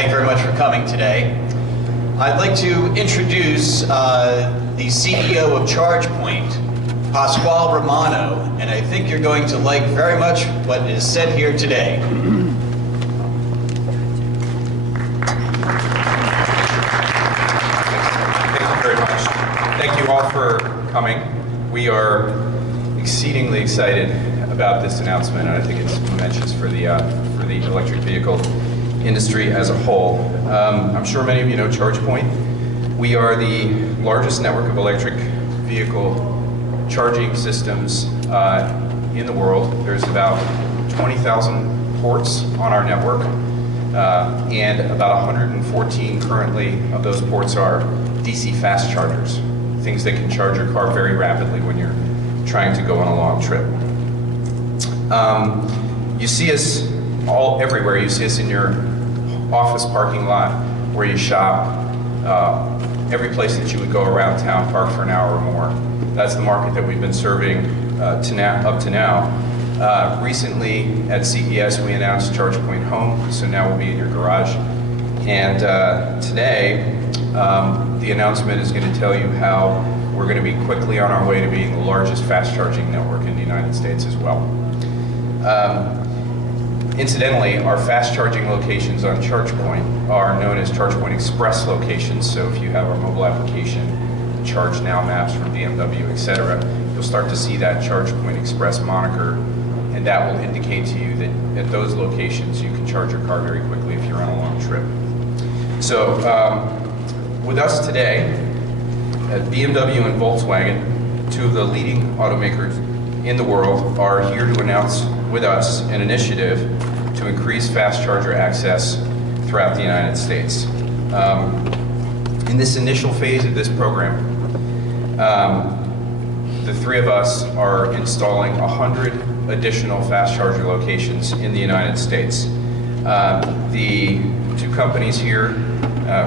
Thank you very much for coming today. I'd like to introduce the CEO of ChargePoint, Pasquale Romano, and I think you're going to like very much what is said here today. Thank you very much. Thank you all for coming. We are exceedingly excited about this announcement, and I think it's momentous for the electric vehicle industry as a whole. I'm sure many of you know ChargePoint. We are the largest network of electric vehicle charging systems in the world. There's about 20,000 ports on our network, and about 114 currently of those ports are DC fast chargers, things that can charge your car very rapidly when you're trying to go on a long trip. You see us everywhere. You see us in your office parking lot, where you shop, every place that you would go around town, park for an hour or more. That's the market that we've been serving up to now. Recently at CES we announced ChargePoint Home, so now we'll be in your garage. And today the announcement is going to tell you how we're going to be quickly on our way to being the largest fast charging network in the United States as well. Incidentally, our fast charging locations on ChargePoint are known as ChargePoint Express locations. So if you have our mobile application, Charge Now maps from BMW, etc., you'll start to see that ChargePoint Express moniker, and that will indicate to you that at those locations you can charge your car very quickly if you're on a long trip. So with us today, at BMW and Volkswagen, two of the leading automakers in the world, are here to announce with us an initiative to increase fast charger access throughout the United States. In this initial phase of this program, the three of us are installing 100 additional fast charger locations in the United States. The two companies here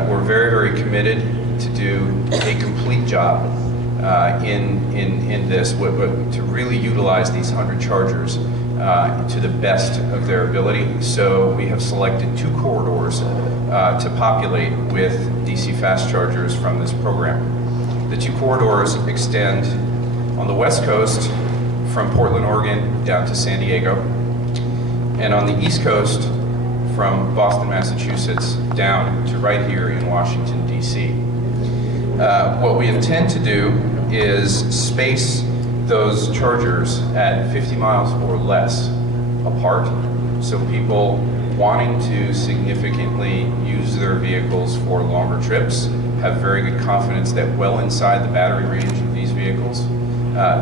were very, very committed to do a complete job in this, to really utilize these 100 chargers to the best of their ability. So we have selected 2 corridors to populate with DC fast chargers from this program. The 2 corridors extend on the West Coast from Portland, Oregon down to San Diego, and on the East Coast from Boston, Massachusetts down to right here in Washington, D.C. What we intend to do is space those chargers at 50 miles or less apart, so people wanting to significantly use their vehicles for longer trips have very good confidence that well inside the battery range of these vehicles,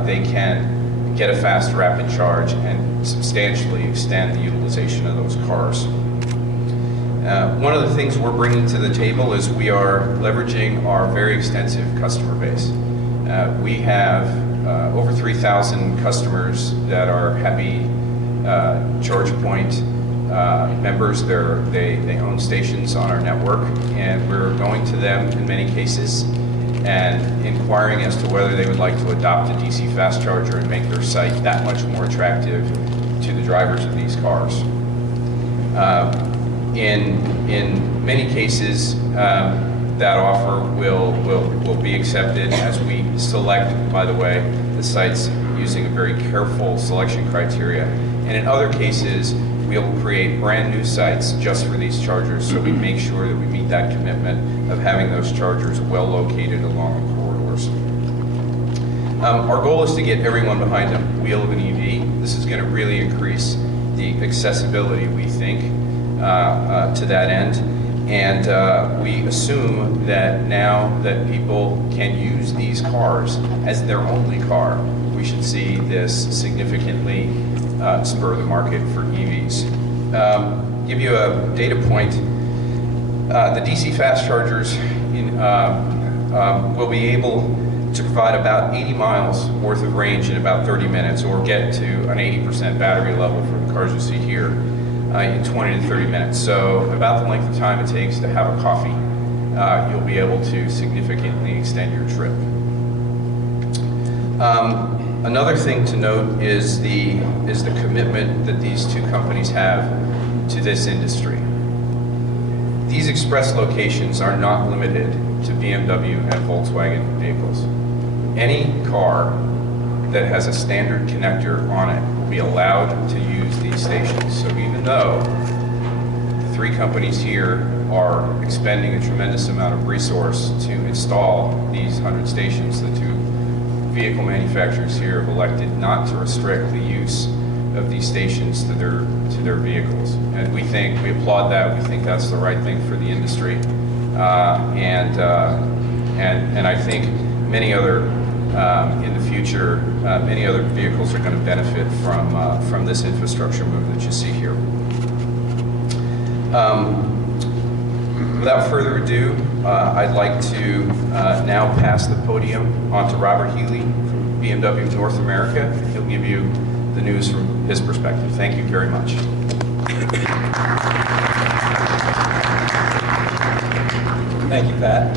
they can get a fast, rapid charge and substantially extend the utilization of those cars. One of the things we're bringing to the table is we are leveraging our very extensive customer base. We have over 3,000 customers that are happy ChargePoint members. They own stations on our network, and we're going to them in many cases and inquiring as to whether they would like to adopt a DC fast charger and make their site that much more attractive to the drivers of these cars. In many cases, that offer will be accepted as we select, by the way, the sites using a very careful selection criteria. And in other cases, we'll create brand new sites just for these chargers, so we make sure that we meet that commitment of having those chargers well located along the corridors. Our goal is to get everyone behind a wheel of an EV. This is going to really increase the accessibility, we think, to that end. And we assume that now that people can use these cars as their only car, we should see this significantly spur the market for EVs. Give you a data point. The DC fast chargers will be able to provide about 80 miles worth of range in about 30 minutes, or get to an 80% battery level for the cars you see here in 20 to 30 minutes. So about the length of time it takes to have a coffee, you'll be able to significantly extend your trip. Another thing to note is the commitment that these two companies have to this industry. these express locations are not limited to BMW and Volkswagen vehicles. Any car that has a standard connector on it will be allowed to use these stations. So even though the three companies here are expending a tremendous amount of resource to install these 100 stations, the two vehicle manufacturers here have elected not to restrict the use of these stations to their vehicles. And we applaud that. We think that's the right thing for the industry. And I think many other, in the future, many other vehicles are going to benefit from this infrastructure move that you see here. Without further ado, I'd like to now pass the podium on to Robert Healy from BMW North America. He'll give you the news from his perspective. Thank you very much. Thank you, Pat.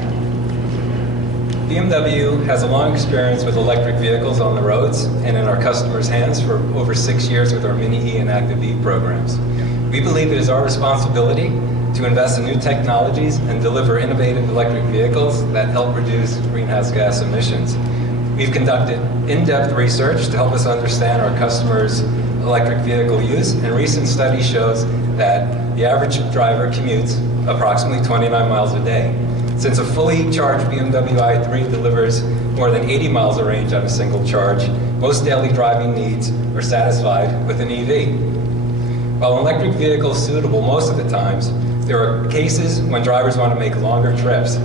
BMW has a long experience with electric vehicles on the roads and in our customers' hands for over 6 years with our Mini E and Active E programs. We believe it is our responsibility to invest in new technologies and deliver innovative electric vehicles that help reduce greenhouse gas emissions. We've conducted in-depth research to help us understand our customers' electric vehicle use, and recent study shows that the average driver commutes approximately 29 miles a day. Since a fully charged BMW i3 delivers more than 80 miles of range on a single charge, most daily driving needs are satisfied with an EV. While an electric vehicle is suitable most of the times, there are cases when drivers want to make longer trips.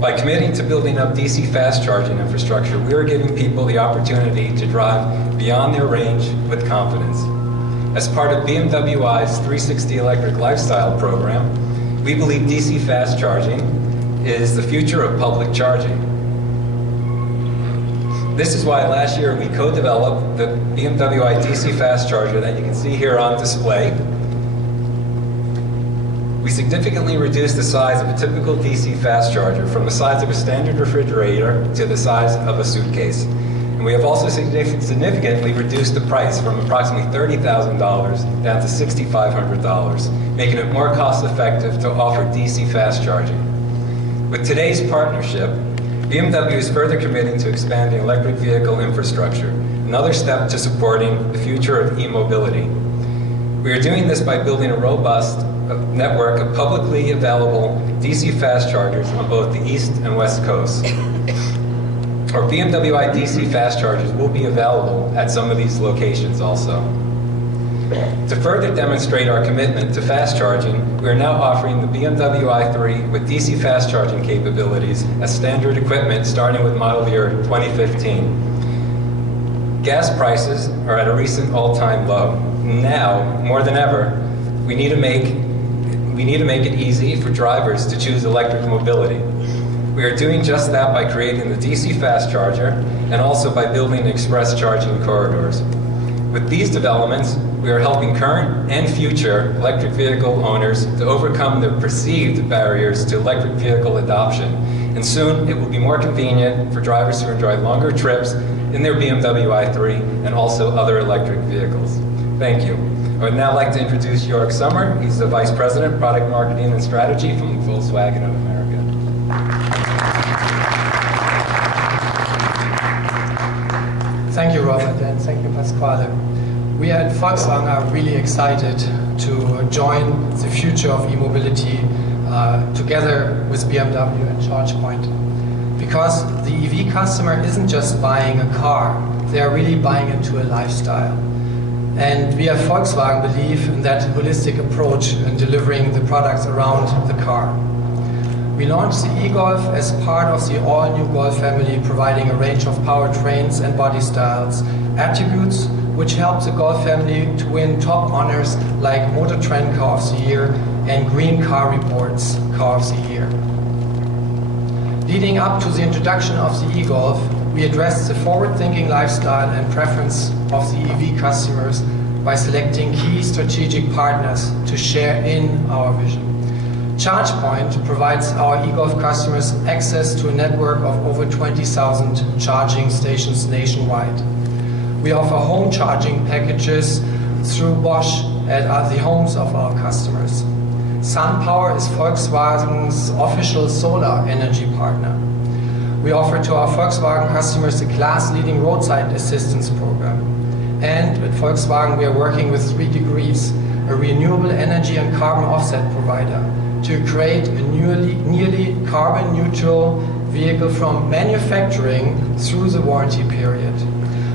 By committing to building up DC fast charging infrastructure, we are giving people the opportunity to drive beyond their range with confidence. As part of BMW i's 360 Electric Lifestyle program, we believe DC fast charging is the future of public charging. This is why last year we co-developed the BMW i DC fast charger that you can see here on display. We significantly reduced the size of a typical DC fast charger from the size of a standard refrigerator to the size of a suitcase. And we have also significantly reduced the price from approximately $30,000 down to $6,500, making it more cost-effective to offer DC fast charging. With today's partnership, BMW is further committing to expanding electric vehicle infrastructure, another step to supporting the future of e-mobility. We are doing this by building a robust network of publicly available DC fast chargers on both the East and West Coasts. Our BMW i DC fast chargers will be available at some of these locations also. To further demonstrate our commitment to fast charging, we are now offering the BMW i3 with DC fast charging capabilities as standard equipment starting with model year 2015. Gas prices are at a recent all-time low. Now, more than ever, we need to make it easy for drivers to choose electric mobility. We are doing just that by creating the DC fast charger and also by building express charging corridors. With these developments, we are helping current and future electric vehicle owners to overcome the perceived barriers to electric vehicle adoption. And soon, it will be more convenient for drivers to enjoy longer trips in their BMW i3 and also other electric vehicles. Thank you. I would now like to introduce Jörg Sommer. He's the Vice President, Product Marketing and Strategy from Volkswagen of America. Thank you, Robert, and thank you, Pasquale. We at Volkswagen are really excited to join the future of e-mobility together with BMW and ChargePoint. Because the EV customer isn't just buying a car, they are really buying into a lifestyle. And we at Volkswagen believe in that holistic approach in delivering the products around the car. We launched the e-Golf as part of the all-new Golf family, providing a range of powertrains and body styles, attributes which help the Golf family to win top honors like Motor Trend Car of the Year and Green Car Report's Car of the Year. Leading up to the introduction of the e-Golf, we addressed the forward-thinking lifestyle and preference of the EV customers by selecting key strategic partners to share in our vision. ChargePoint provides our e-Golf customers access to a network of over 20,000 charging stations nationwide. We offer home charging packages through Bosch at the homes of our customers. SunPower is Volkswagen's official solar energy partner. We offer to our Volkswagen customers a class-leading roadside assistance program. And at Volkswagen, we are working with 3 Degrees, a renewable energy and carbon offset provider, to create a nearly carbon-neutral vehicle from manufacturing through the warranty period,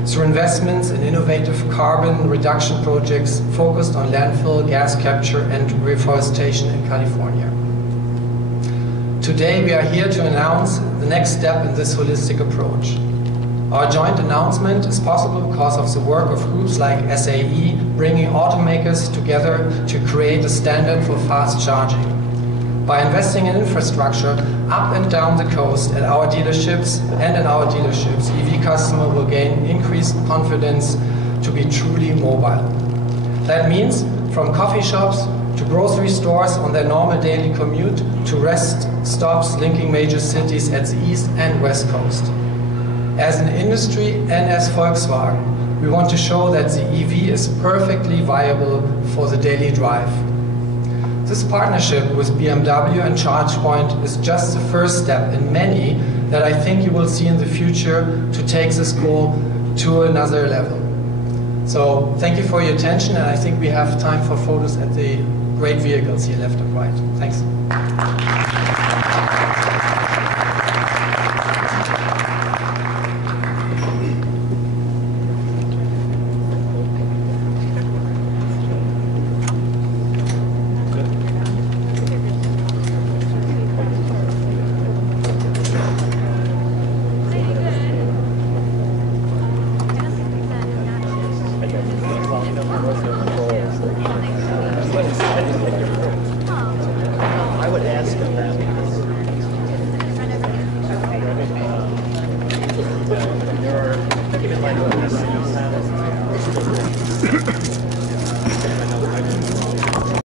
through investments in innovative carbon reduction projects focused on landfill, gas capture, and reforestation in California. Today, we are here to announce the next step in this holistic approach. Our joint announcement is possible because of the work of groups like SAE, bringing automakers together to create a standard for fast charging. By investing in infrastructure up and down the coast at our dealerships EV customer will gain increased confidence to be truly mobile. That means from coffee shops to grocery stores on their normal daily commute to rest stops linking major cities at the east and west coast. As an industry and as Volkswagen, we want to show that the EV is perfectly viable for the daily drive. This partnership with BMW and ChargePoint is just the first step in many that I think you will see in the future to take this goal to another level. So thank you for your attention, and I think we have time for photos at the great vehicles here left and right. Thanks. I would ask him that. There are, even like